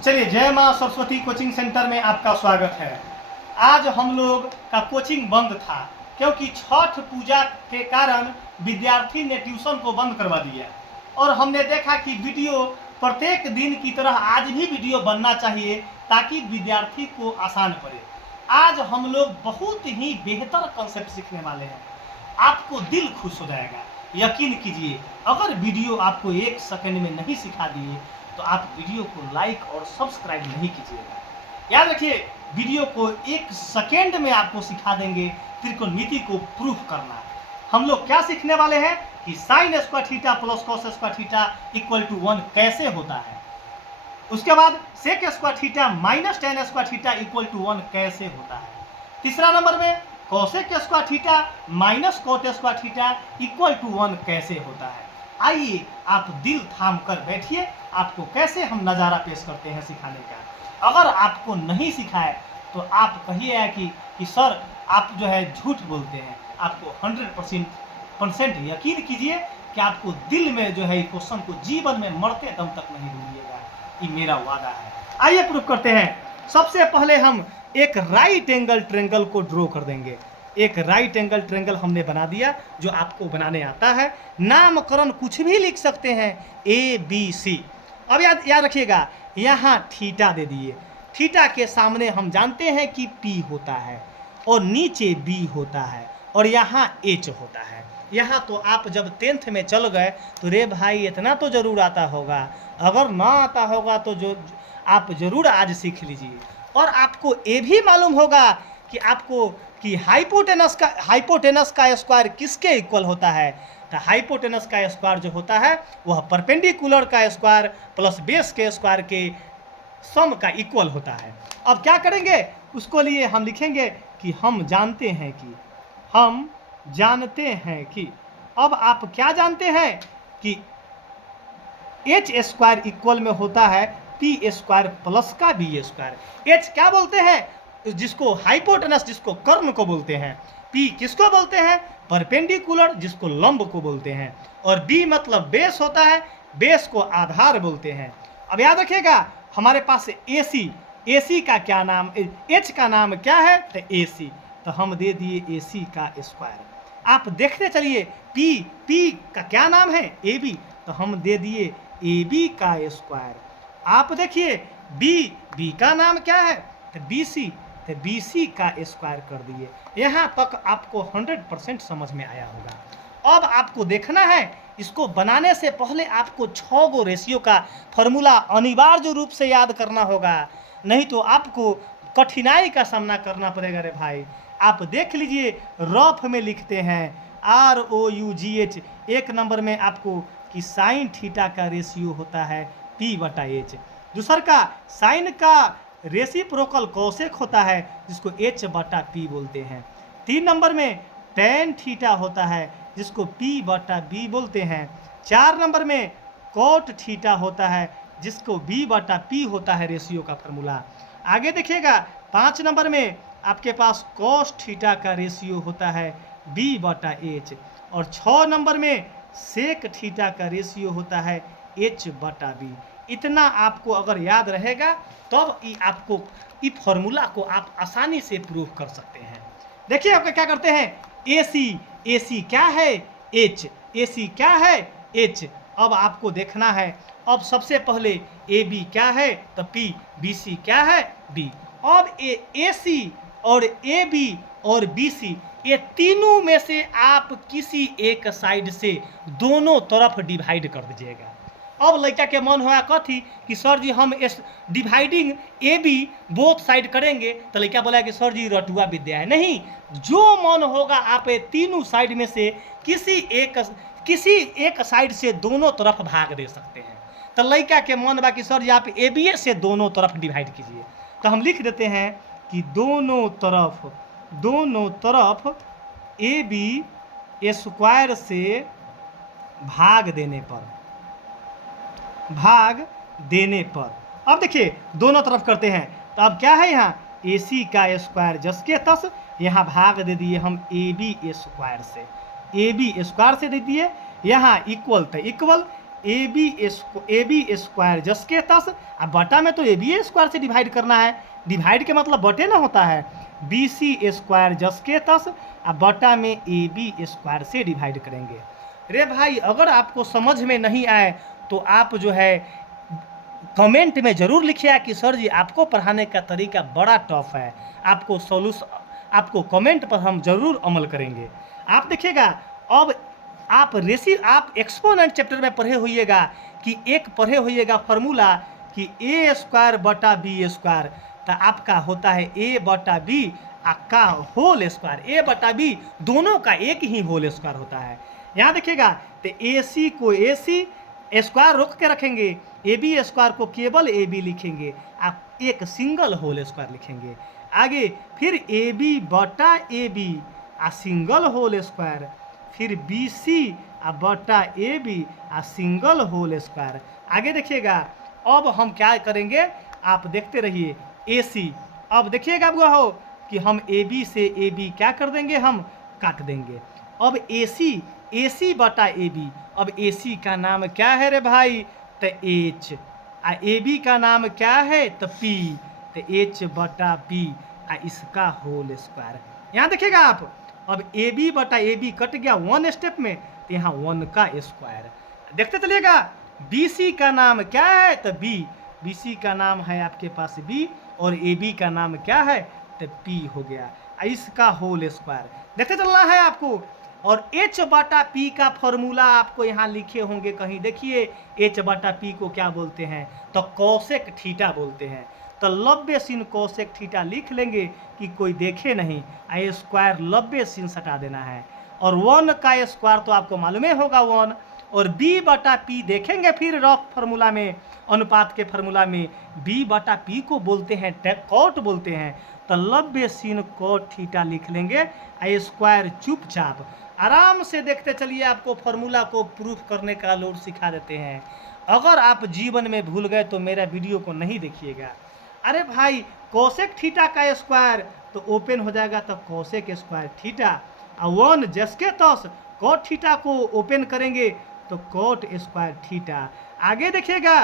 चलिए, जय माँ सरस्वती कोचिंग सेंटर में आपका स्वागत है। आज हम लोग का कोचिंग बंद था क्योंकि छठ पूजा के कारण विद्यार्थी ने ट्यूशन को बंद करवा दिया और हमने देखा कि वीडियो प्रत्येक दिन की तरह आज भी वीडियो बनना चाहिए ताकि विद्यार्थी को आसान पड़े। आज हम लोग बहुत ही बेहतर कॉन्सेप्ट सीखने वाले हैं, आपको दिल खुश हो जाएगा। यकीन कीजिए, अगर वीडियो आपको 1 सेकंड में नहीं सिखा दिए तो आप वीडियो को लाइक और सब्सक्राइब नहीं कीजिएगा। याद रखिए, वीडियो को 1 सेकेंड में आपको सिखा देंगे त्रिकोणमिति को प्रूफ करना। हम लोग क्या सीखने वाले हैं कि sine square theta plus cos square theta equal to 1 कैसे होता है। उसके बाद sec square theta minus tan square theta equal to 1 कैसे होता है। तीसरा नंबर में cosec square theta minus cot square theta equal to 1 कैसे होता है। आइए आप दिल थाम कर बैठिए, आपको कैसे हम नज़ारा पेश करते हैं सिखाने का। अगर आपको नहीं सिखाए तो आप कहिए कि सर आप जो है झूठ बोलते हैं। आपको 100% यकीन कीजिए कि आपको दिल में जो है क्वेश्चन को जीवन में मरते दम तक नहीं भूलिएगा, ये मेरा वादा है। आइए प्रूफ करते हैं। सबसे पहले हम एक राइट एंगल ट्रायंगल को ड्रॉ कर देंगे। एक राइट एंगल ट्रायंगल हमने बना दिया, जो आपको बनाने आता है। नामकरण कुछ भी लिख सकते हैं, ABC। अब याद रखिएगा, यहाँ थीटा दे दिए। थीटा के सामने हम जानते हैं कि P होता है और नीचे B होता है और यहाँ H होता है। यहाँ तो आप जब 10th में चल गए तो रे भाई इतना तो ज़रूर आता होगा, अगर ना आता होगा तो जो आप ज़रूर आज सीख लीजिए। और आपको ये भी मालूम होगा कि आपको कि हाइपोटेनस का स्क्वायर किसके इक्वल होता है। तो हाइपोटेनस का स्क्वायर जो होता है वह परपेंडिकुलर का स्क्वायर प्लस बेस के स्क्वायर के सम का इक्वल होता है। अब क्या करेंगे, उसको लिए हम लिखेंगे कि हम जानते हैं कि अब आप क्या जानते हैं कि एच स्क्वायर इक्वल में होता है पी स्क्वायर प्लस का बी स्क्वायर। एच क्या बोलते हैं, जिसको हाइपोटेनस, जिसको कर्ण को बोलते हैं। पी किसको बोलते हैं, परपेंडिकुलर, जिसको लंब को बोलते हैं। और बी मतलब बेस होता है, बेस को आधार बोलते हैं। अब याद रखिएगा, हमारे पास एसी का क्या नाम, एच का नाम क्या है, तो एसी। तो हम दे दिए एसी का स्क्वायर। आप देखते चलिए, पी का क्या नाम है, एबी, तो हम दे दिए एबी का स्क्वायर। आप देखिए बी का नाम क्या है, तो बीसी, तो बीसी का स्क्वायर कर दिए। यहाँ तक आपको 100% समझ में आया होगा। अब आपको देखना है, इसको बनाने से पहले आपको 6 गो रेशियो का फॉर्मूला अनिवार्य रूप से याद करना होगा, नहीं तो आपको कठिनाई का सामना करना पड़ेगा रे भाई। आप देख लीजिए, रफ में लिखते हैं ROUGH। 1 नंबर में आपको कि साइन थीटा का रेशियो होता है P/H। दूसर का साइन का रेसिप्रोकल कॉसेक होता है, जिसको H/P बोलते हैं। 3 नंबर में टेन थीटा होता है, जिसको P/B बोलते हैं। 4 नंबर में कॉट थीटा होता है, जिसको B/P होता है, रेशियो का फार्मूला। आगे देखिएगा, 5 नंबर में आपके पास कॉस थीटा का रेशियो होता है B/H। और 6 नंबर में सेक थीटा का रेशियो होता है H/B। इतना आपको अगर याद रहेगा तब आपको इस फॉर्मूला को आप आसानी से प्रूफ कर सकते हैं। देखिए आपका क्या करते हैं, AC क्या है, H, AC क्या है, H। अब आपको देखना है, अब सबसे पहले AB क्या है, तो P, BC क्या है, B। अब AC और AB और BC, ये तीनों में से आप किसी एक साइड से दोनों तरफ डिवाइड कर दीजिएगा। अब लड़का के मन हुआ कथी कि सर जी हम डिवाइडिंग AB बोथ साइड करेंगे, तो लड़का बोला कि सर जी रटुआ विद्या है। नहीं, जो मन होगा आप तीनों साइड में से किसी एक साइड से दोनों तरफ भाग दे सकते हैं। तो लड़का के मन बा कि सर जी आप ABA से दोनों तरफ डिवाइड कीजिए। तो हम लिख देते हैं कि दोनों तरफ AB स्क्वायर से भाग देने पर अब देखिए दोनों तरफ करते हैं। तो अब क्या है, यहाँ AC का स्क्वायर जस के तस, यहाँ भाग दे दिए हम AB स्क्वायर से, AB स्क्वायर से दे दिए। यहाँ इक्वल तो इक्वल, ए बी स्क्वायर जस के तस, अब बटा में तो ए बी स्क्वायर से डिवाइड करना है, डिवाइड के मतलब बटे ना होता है, बी सी स्क्वायर जस के तस, अब बटा में ए बी स्क्वायर से डिवाइड करेंगे। रे भाई अगर आपको समझ में नहीं आए तो आप जो है कमेंट में ज़रूर लिखिए कि सर जी आपको पढ़ाने का तरीका बड़ा टफ है, आपको कमेंट पर हम ज़रूर अमल करेंगे। आप देखिएगा अब आप एक्सपोनेंट चैप्टर में पढ़े होइएगा कि एक पढ़े होइएगा फार्मूला कि ए स्क्वायर बटा बी स्क्वायर, तो आपका होता है ए बटा बी का होल स्क्वायर, ए बटा बी दोनों का एक ही होल स्क्वायर होता है। यहाँ देखिएगा तो ए सी को ए सी स्क्वायर रोक के रखेंगे, ए बी स्क्वायर को केवल ए बी लिखेंगे, आप एक सिंगल होल स्क्वायर लिखेंगे। आगे फिर ए बी बटा A B single whole square, फिर बी सी बटा A B single whole square. आगे देखिएगा अब हम क्या करेंगे, आप देखते रहिए ए सी। अब देखिएगा अब कि हम ए बी से ए बी क्या कर देंगे, हम काट देंगे। अब ए सी बटा ए बी, अब ए सी का नाम क्या है रे भाई, तो एच, ए बी का नाम क्या है तो पी, तो एच बटा पी इसका होल स्क्वायर। यहाँ देखिएगा आप अब ए बी बटा ए बी कट गया वन स्टेप में, तो यहाँ वन का स्क्वायर। देखते चलिएगा बी सी का नाम क्या है तो बी सी का नाम है आपके पास बी, और ए बी का नाम क्या है तो पी हो गया, इसका होल स्क्वायर। देखते चलना है आपको। और एच बटा पी का फॉर्मूला आपको यहाँ लिखे होंगे कहीं, देखिए एच बटा पी को क्या बोलते हैं तो कोसेक थीटा बोलते हैं, तो लब्बे सिन कोसेक थीटा लिख लेंगे कि कोई देखे नहीं, ए स्क्वायर लब्बे सिन सटा देना है। और वन का स्क्वायर तो आपको मालूम ही होगा वन, और बी बटा पी देखेंगे फिर रफ फार्मूला में, अनुपात के फार्मूला में बी बटा पी को बोलते हैं कॉट बोलते हैं, तो लब्बे सिन कोट थीटा लिख लेंगे, ए स्क्वायर चुपचाप आराम से देखते चलिए। आपको फार्मूला को प्रूफ करने का लोड सिखा देते हैं। अगर आप जीवन में भूल गए तो मेरा वीडियो को नहीं देखिएगा। अरे भाई कोसेक थीटा का स्क्वायर तो ओपन हो जाएगा तो कोसेक स्क्वायर थीटा, वन जसके तस कोट थीटा को ओपन करेंगे तो कोट स्क्वायर थीटा। आगे देखिएगा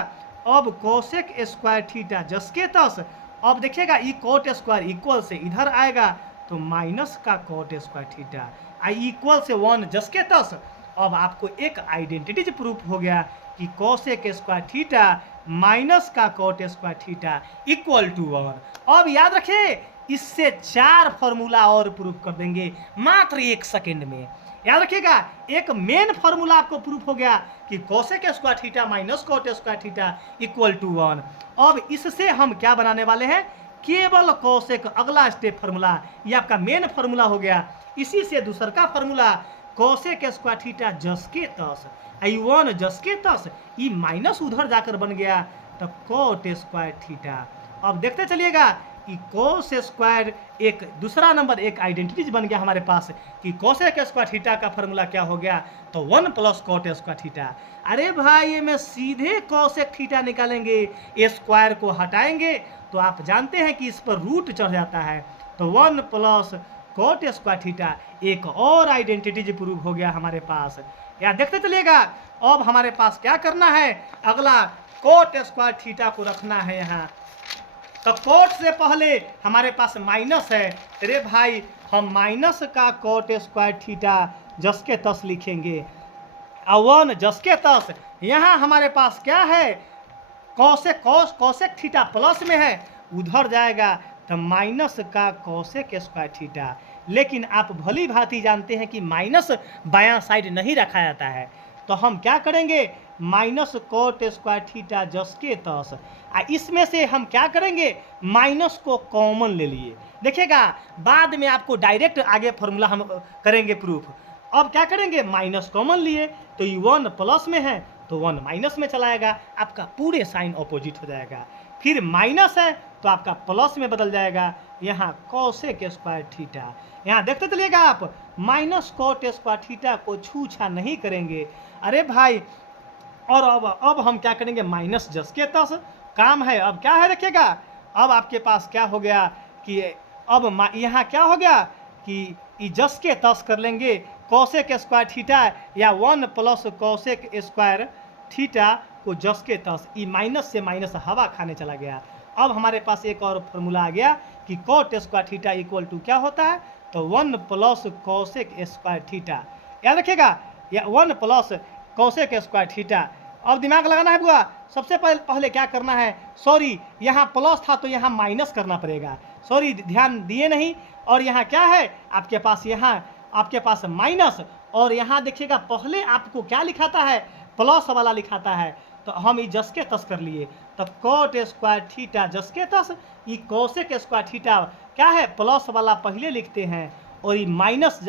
अब कोसेक स्क्वायर थीटा जसके तस, अब देखिएगा ये कोट स्क्वायर इक्वल से इधर आएगा तो माइनस का कोट स्क्वायर थीटा, इक्वल से वन जसके तस। अब आपको एक आइडेंटिटी प्रूफ हो गया कि कोसेक स्क्वायर थीटा माइनस का cot square theta equal to one. अब याद रखिए इससे 4 फॉर्मूला और प्रूफ कर देंगे मात्र 1 सेकेंड में। याद रखिएगा एक मेन फॉर्मूला आपको प्रूफ हो गया कि cosec square theta minus cot square theta equal to 1। अब इससे हम क्या बनाने वाले हैं, केवल कोसेक, अगला स्टेप फार्मूला, ये आपका मेन फार्मूला हो गया। इसी से दूसर का फार्मूला कोसेक स्क्वायर थीटा जस के तस, आई वन जस के तस, ये माइनस उधर जाकर बन गया तो कोट स्क्वायर थीटा। अब देखते चलिएगा कि कोस स्क्वायर एक दूसरा नंबर एक आइडेंटिटीज बन गया हमारे पास कि कोसेक स्क्वायर थीटा का फार्मूला क्या हो गया तो 1 प्लस कोट स्क्वायर थीटा। अरे भाई ये में सीधे कोसेक थीटा निकालेंगे, स्क्वायर को हटाएंगे तो आप जानते हैं कि इस पर रूट चढ़ जाता है, तो 1 प्लस कोट स्क्वायर थीटा एक और आइडेंटिटीज प्रूव हो गया हमारे पास। या देखते चलिएगा अब हमारे पास क्या करना है, अगला कोट स्क्वायर थीटा को रखना है यहाँ, तो कोट से पहले हमारे पास माइनस है। अरे भाई हम माइनस का कोट स्क्वायर थीटा जस के तस लिखेंगे, 1 जस के तस। यहाँ हमारे पास क्या है, कोसेक थीटा प्लस में है, उधर जाएगा तो माइनस का कोसेक स्क्वायर थीटा। लेकिन आप भली भांति जानते हैं कि माइनस बायां साइड नहीं रखा जाता है, तो हम क्या करेंगे, माइनस कोट स्क्वायर थीटा जस के तस, इसमें से हम क्या करेंगे, माइनस को कॉमन ले लिए। देखिएगा बाद में आपको डायरेक्ट आगे फॉर्मूला हम करेंगे प्रूफ। अब क्या करेंगे, माइनस कॉमन लिए तो ये 1 प्लस में है तो 1 माइनस में चलाएगा, आपका पूरे साइन ऑपोजिट हो जाएगा। फिर माइनस है तो आपका प्लस में बदल जाएगा, यहाँ कोसेक स्क्वायर थीटा। यहाँ देखते चलिएगा आप माइनस कोट स्क्वायर थीटा को छूछा नहीं करेंगे। अरे भाई और अब हम क्या करेंगे, माइनस जस के तस काम है। अब क्या है देखिएगा, अब आपके पास क्या हो गया कि अब यहाँ क्या हो गया कि जस के तस कर लेंगे कोसेक स्क्वायर थीटा या 1 प्लस कोसेक स्क्वायर थीटा को जस के तस, ई माइनस से माइनस हवा खाने चला गया। अब हमारे पास एक और फॉर्मूला आ गया कि cot square theta equal to क्या होता है, तो 1 प्लस कोसेक स्क्वायर थीटा। याद रखिएगा, या 1 प्लस कोसेक स्क्वायर थीटा। अब दिमाग लगाना है बुआ, सबसे पहले क्या करना है, सॉरी यहाँ प्लस था तो यहाँ माइनस करना पड़ेगा, सॉरी ध्यान दिए नहीं। और यहाँ क्या है आपके पास, यहाँ आपके पास माइनस, और यहाँ देखिएगा पहले आपको क्या लिखाता है, प्लस वाला लिखाता है, तो हम ये जस के तस कर लिए। तो कॉट स्क्वायर थीटा जस के तस, ये कोसेक स्क्वायर थीटा क्या है, प्लस वाला पहले लिखते हैं और ये माइनस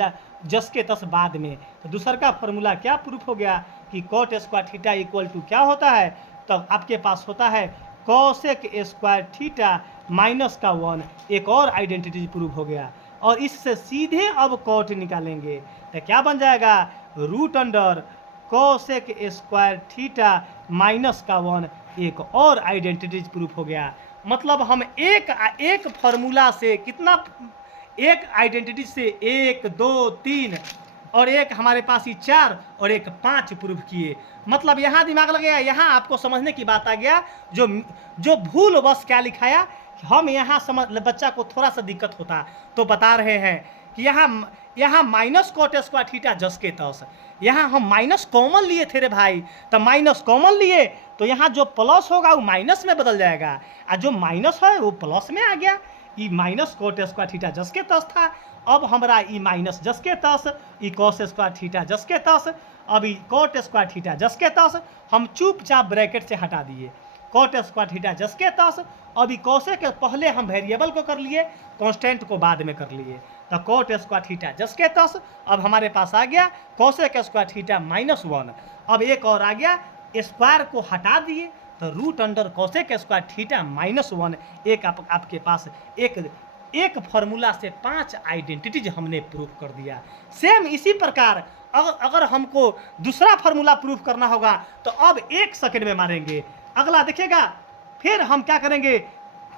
जस के तस बाद में। तो दूसरा का फॉर्मूला क्या प्रूफ हो गया कि cot square theta equal to क्या होता है, तब आपके पास होता है कोसेक स्क्वायर थीटा माइनस का 1। एक और आइडेंटिटी प्रूफ हो गया। और इससे सीधे अब कॉट निकालेंगे तो क्या बन जाएगा, root under cosec square theta minus का 1। एक और आइडेंटिटी प्रूफ हो गया। मतलब हम एक फार्मूला से कितना, एक आइडेंटिटी से 1 2 3 और एक हमारे पास ही 4 और एक 5 प्रूफ किए। मतलब यहाँ दिमाग लगेगा, यहाँ आपको समझने की बात आ गया। जो भूल बस क्या लिखाया, हम यहाँ समझ, बच्चा को थोड़ा सा दिक्कत होता तो बता रहे हैं कि यहाँ माइनस कॉट स्क्वायर थीटा जस के तस, यहाँ हम माइनस कॉमन लिए थे रे भाई, तो माइनस कॉमन लिए तो यहाँ जो प्लस होगा वो माइनस में बदल जाएगा, और जो माइनस है वो प्लस में आ गया। E minus cot square theta जस के तस था, अब हमारा ई माइनस जस के तस, ई कॉस स्क्वायर थीटा जस के तस, अब ई कॉट स्क्वायर थीटा जस के तस हम चुपचाप ब्रैकेट से हटा दिए। कॉट स्क्वायर थीटा जस के तस, अभी कॉसे के पहले हम वेरिएबल को कर लिए, कांस्टेंट को बाद में कर लिए। तो कॉट स्क्वायर थीटा जस के तस, अब हमारे पास आ गया कोसेक स्क्वायर थीटा माइनस 1। अब एक और आ गया, स्क्वायर को हटा दिए तो root under cosec square theta minus 1। एक आपके पास एक फार्मूला से 5 आइडेंटिटीज हमने प्रूफ कर दिया। सेम इसी प्रकार अगर हमको दूसरा फार्मूला प्रूफ करना होगा तो अब 1 सेकंड में मारेंगे। अगला देखिएगा, फिर हम क्या करेंगे,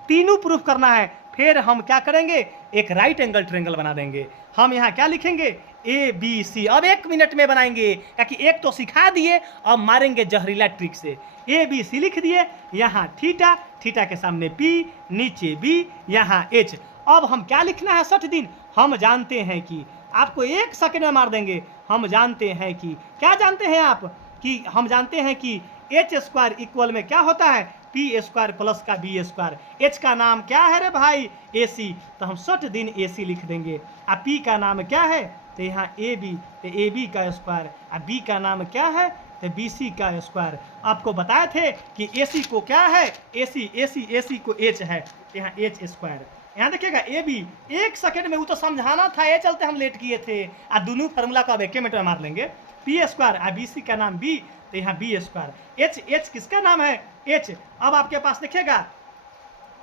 तीनों प्रूफ करना है, फिर हम क्या करेंगे, एक राइट एंगल ट्रायंगल बना देंगे। हम यहाँ क्या लिखेंगे, ABC। अब 1 मिनट में बनाएंगे, क्योंकि एक तो सिखा दिए, अब मारेंगे जहरीला ट्रिक से। ABC लिख दिए, यहाँ थीटा, थीटा के सामने P, नीचे B, यहाँ H। अब हम क्या लिखना है 60 दिन, हम जानते हैं कि आपको 1 सेकंड में मार देंगे। हम जानते हैं कि क्या जानते हैं आप, कि हम जानते हैं कि एच स्क्वायर इक्वल में क्या होता है, पी स्क्वायर प्लस का बी स्क्वायर। एच का नाम क्या है रे भाई, ए सी, तो हम 60 दिन ए सी लिख देंगे। आ पी का नाम क्या है, तो यहाँ ए बी, तो ए बी का स्क्वायर। आ बी का नाम क्या है, तो बी सी का स्क्वायर। आपको बताए थे कि ए सी को क्या है, ए सी को एच है, यहाँ एच स्क्वायर। यहाँ देखिएगा ए बी, 1 सेकंड में वो तो समझाना था, ये चलते हम लेट किए थे। आ दोनों फार्मूला को अब 1 मिनट में मार लेंगे। पी स्क्वायर, आ बी सी का नाम बी, तो यहाँ बी स्क्वायर। एच किसका नाम है, एच। अब आपके पास देखिएगा,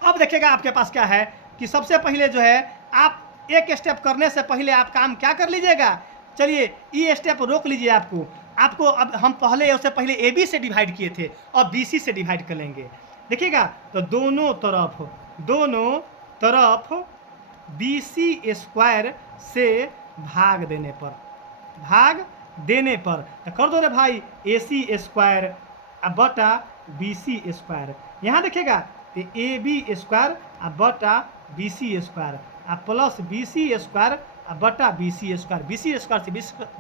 अब देखिएगा आपके पास क्या है कि सबसे पहले जो है, आप एक स्टेप करने से पहले आप काम क्या कर लीजिएगा, चलिए ये स्टेप रोक लीजिए। आपको अब हम पहले उससे पहले ए बी से डिवाइड किए थे, और बी सी से डिवाइड कर लेंगे। देखिएगा, तो दोनों तरफ बी सी स्क्वायर से भाग देने पर तो कर दो रे भाई, ए सी स्क्वायर बटा बी सी स्क्वायर। यहाँ देखिएगा, तो ए बी स्क्वायर बटा B C square plus B C square बटा B C square. B C square से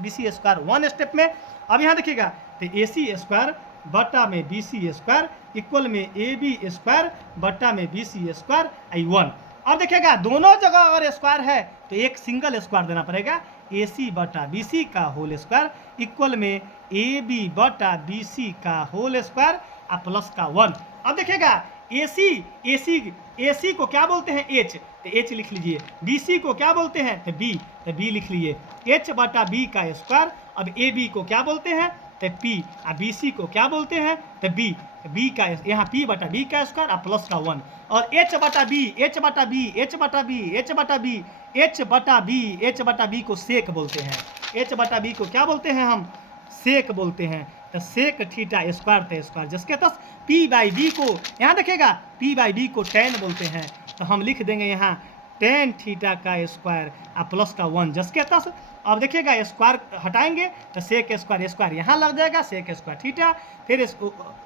बी सी स्क्वायर 1 स्टेप में। अब यहाँ देखिएगा, तो ए सी स्क्वायर बटा में बी सी स्क्वायर इक्वल में ए बी स्क्वायर बटा में बी सी स्क्वायर आई 1। अब देखिएगा, दोनों जगह अगर स्क्वायर है तो एक सिंगल स्क्वायर देना पड़ेगा, ए सी बटा बी सी का होल स्क्वायर इक्वल में ए बी बटा बी सी का होल स्क्वायर प्लस का 1। अब देखिएगा, ए सी को क्या बोलते हैं, एच, तो एच लिख लीजिए। बी सी को क्या बोलते हैं, तो बी लिख लीजिए। एच बटा बी का स्क्वायर। अब ए बी को क्या बोलते हैं, तो पी, और बी सी को क्या बोलते हैं, तो बी का, यहाँ पी बटा बी का स्क्वायर प्लस का 1। और एच बटा बी को सेक बोलते हैं। एच बटा बी को क्या बोलते हैं, हम सेक बोलते हैं। तो सेक थीटा स्क्वायर, तो स्क्वायर जिसके तस पी बाई बी को, यहाँ देखिएगा, पी बाई बी को tan बोलते हैं। तो हम लिख देंगे यहाँ टेन थीटा का स्क्वायर प्लस का 1 जस के तस। अब देखिएगा स्क्वायर हटाएंगे तो सेक स्क्वायर यहाँ लग जाएगा, सेक स्क्वायर थीटा, फिर इस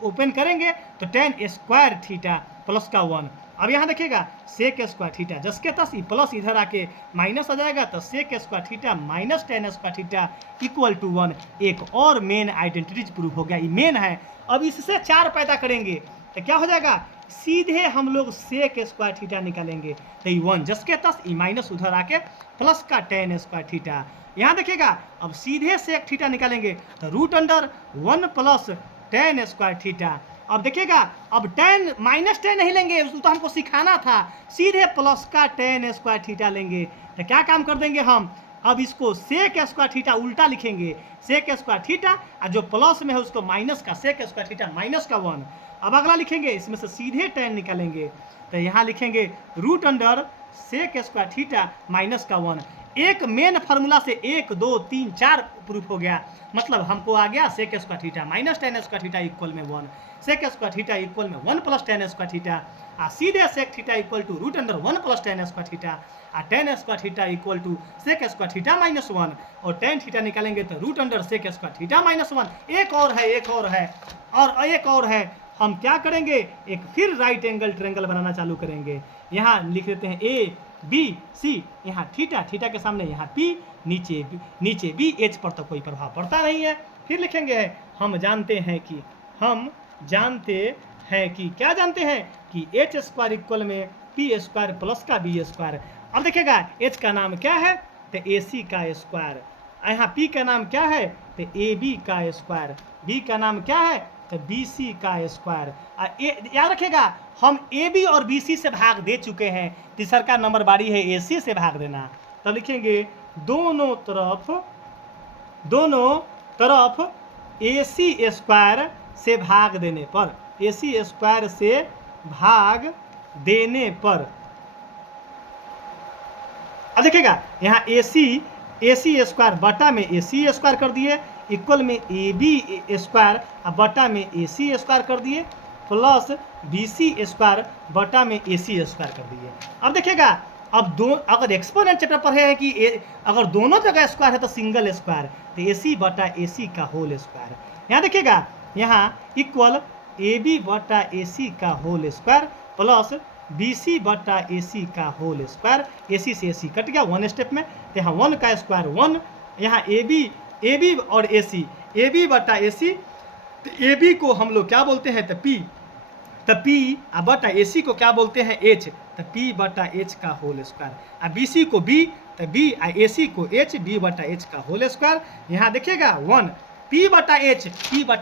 ओपन करेंगे तो टेन स्क्वायर थीटा प्लस का 1। अब यहाँ देखिएगा सेक स्क्वायर थीटा जस के तस, प्लस इधर आके माइनस आ जाएगा तो sec square theta minus tan square theta equal to 1। एक और मेन आइडेंटिटीज प्रूफ हो गया, ये मेन है। अब इससे 4 पैदा करेंगे तो क्या हो जाएगा, सीधे हम लोग सेक स्क्वायर थीटा निकालेंगे तो ये 1 जस के तस, ई माइनस उधर आके प्लस का टेन स्क्वायर थीटा। यहाँ देखिएगा अब सीधे सेक थीटा निकालेंगे तो root under 1 plus tan square theta. अब देखिएगा अब टेन माइनस टेन नहीं लेंगे, उसको तो हमको सिखाना था, सीधे प्लस का टेन स्क्वायर थीटा लेंगे। तो क्या काम कर देंगे हम, अब इसको सेक स्क्वायर थीटा उल्टा लिखेंगे, सेक स्क्वायर थीटा और जो प्लस में है उसको माइनस का, सेक स्क्वायर थीटा माइनस का 1। अब अगला लिखेंगे, इसमें से सीधे टेन निकालेंगे तो यहाँ लिखेंगे root under sec square theta minus का 1। एक मेन फार्मूला से 1 2 3 4 प्रूफ हो गया, मतलब हमको आ गया sec square theta minus tan square theta equal में 1, सेक स्क्वायर थीटा इक्वल में 1 प्लस टेन स्क्वायर थीटा, सीधे sec theta equal to root under 1 plus tan square theta, tan square theta equal to sec square theta minus 1, और tan theta निकालेंगे तो root under sec square theta minus 1। एक और है, एक और है, हम क्या करेंगे, एक फिर राइट एंगल ट्रायंगल बनाना चालू करेंगे। यहाँ लिख देते हैं ए बी सी, यहाँ थीटा, थीटा के सामने यहाँ पी, नीचे बी, एच पर तो कोई प्रभाव पड़ता नहीं है। फिर लिखेंगे हम जानते हैं कि क्या जानते हैं कि एच स्क्वायर इक्वल में पी स्क्वायर प्लस का बी स्क्वायर। अब देखिएगा एच का नाम क्या है तो ए सी का स्क्वायर, यहाँ पी का नाम क्या है तो ए बी का स्क्वायर, बी का नाम क्या है तो बी सी का स्क्वायर। याद रखिएगा हम ए बी और बी सी से भाग दे चुके हैं, तीसरा का नंबर बारी है ए सी से भाग देना। तो लिखेंगे दोनों तरफ ए सी स्क्वायर से भाग देने पर, ए सी स्क्वायर से भाग देने पर, अब देखिएगा यहाँ ए सी स्क्वायर बटा में ए सी स्क्वायर कर दिए, इक्वल में ए बी स्क्वायर बटा में ए सी स्क्वायर कर दिए, प्लस बी सी स्क्वायर बटा में ए सी स्क्वायर कर दिए। अब देखिएगा अब अगर एक्सपोनेंट चैप्टर पढ़े हैं कि अगर दोनों जगह स्क्वायर है तो सिंगल स्क्वायर, तो ए सी बटा ए सी का होल स्क्वायर। यहाँ देखिएगा यहाँ इक्वल ए बी बटा ए सी का whole square plus B C बटा ए सी का होल स्क्वायर, ए सी से ए सी कट गया 1 स्टेप में, तो यहाँ 1 का स्क्वायर 1, यहाँ ए बी और ए बी बटा ए सी, तो ए बी को हम लोग क्या बोलते हैं तो पी बटा ए सी को क्या बोलते हैं एच, तो पी बटा एच का होल स्क्वायर, बी सी को बी तो बी, ए सी को एच, बी बटा एच का होल स्क्वायर। यहाँ देखिएगा 1 पी बटा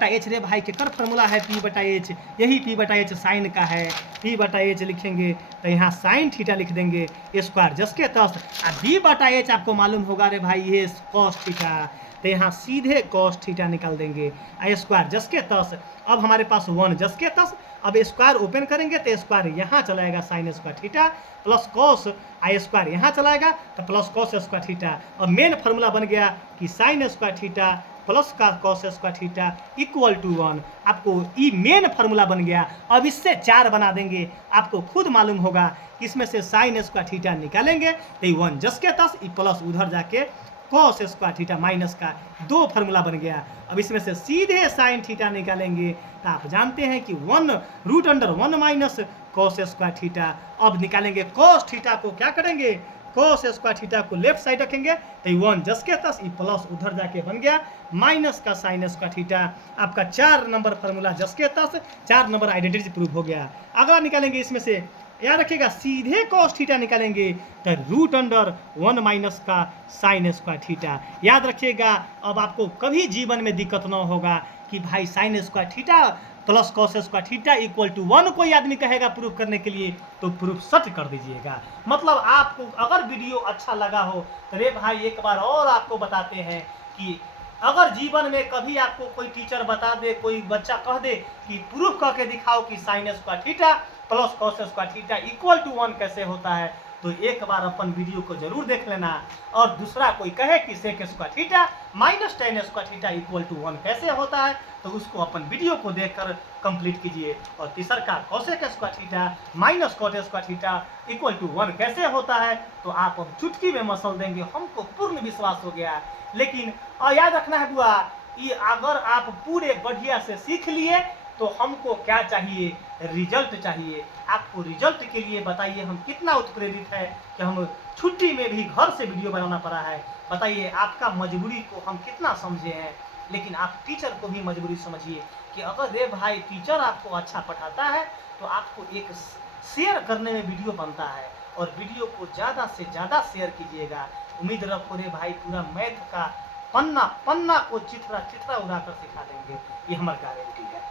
एच रे भाई के कर फॉर्मूला है पी बटा एच, यही पी बटा एच साइन का है, पी बटा एच लिखेंगे तो यहाँ साइन थीटा लिख देंगे स्क्वायर जस के तस, बी बटा एच आपको मालूम होगा रे भाई ये कॉस थीटा, तो यहाँ सीधे कॉस थीटा निकाल देंगे, स्क्वायर जस के तस। अब हमारे पास 1 जस के तस, अब स्क्वायर ओपन करेंगे तो स्क्वायर यहाँ चलाएगा sine square theta plus cos, square यहाँ चलाएगा तो प्लस कॉस स्क्वायर थीटा। अब मेन फार्मूला बन गया कि साइन स्क्वायर थीटा प्लस का cos square theta equal to 1। आपको ये मेन फार्मूला बन गया। अब इससे 4 बना देंगे, आपको खुद मालूम होगा इसमें से साइन स्क्वायर थीटा निकालेंगे तो 1 जस के तस, प्लस उधर जाके कॉस स्क्वायर थीटा माइनस का 2 फार्मूला बन गया। अब इसमें से सीधे साइन थीटा निकालेंगे तो आप जानते हैं कि 1 root under 1 minus cos square theta. अब निकालेंगे कॉस थीटा को, क्या करेंगे कॉस स्क्वायर थीटा को लेफ्ट साइड रखेंगे तो 1 जस के तस, प्लस उधर जाके बन गया माइनस का साइन स्क्वायर थीटा। आपका 4 नंबर फार्मूला जस के तस, 4 नंबर आइडेंटिटी प्रूफ हो गया। अगला निकालेंगे इसमें से, याद रखिएगा सीधे कॉस थीटा निकालेंगे तो रूट अंडर 1 माइनस का साइन स्क्वायर थीटा। याद रखिएगा अब आपको कभी जीवन में दिक्कत ना होगा कि भाई sine square theta plus cos square theta equal to 1 कोई आदमी कहेगा प्रूफ करने के लिए तो प्रूफ सच कर दीजिएगा। मतलब आपको अगर वीडियो अच्छा लगा हो तो रे भाई एक बार और आपको बताते हैं कि अगर जीवन में कभी आपको कोई टीचर बता दे, कोई बच्चा कह दे कि प्रूफ करके दिखाओ कि sine square theta plus cos square theta equal to 1 कैसे होता है, तो एक बार अपन वीडियो को जरूर देख लेना। और दूसरा कोई कहे कि sec square theta minus tan square theta equal to 1 कैसे होता है, तो उसको अपन वीडियो को देखकर कंप्लीट कीजिए। और तीसरा का cosec square theta minus cot square theta equal to 1 कैसे होता है, तो आप हम चुटकी में मसल देंगे, हमको पूर्ण विश्वास हो गया। लेकिन याद रखना है बुआ, ये अगर आप पूरे बढ़िया से सीख लिए तो हमको क्या चाहिए, रिजल्ट चाहिए। आपको रिजल्ट के लिए बताइए हम कितना उत्प्रेरित है कि हम छुट्टी में भी घर से वीडियो बनाना पड़ा है। बताइए आपका मजबूरी को हम कितना समझे हैं। लेकिन आप टीचर को भी मजबूरी समझिए कि अगर रे भाई टीचर आपको अच्छा पढ़ाता है तो आपको एक शेयर करने में वीडियो बनता है, और वीडियो को ज़्यादा से ज़्यादा शेयर कीजिएगा। उम्मीद रखो रे भाई पूरा मैथ का पन्ना पन्ना को चित्रा चित्रा उड़ा कर सिखा देंगे, ये हमारी गारंटी है।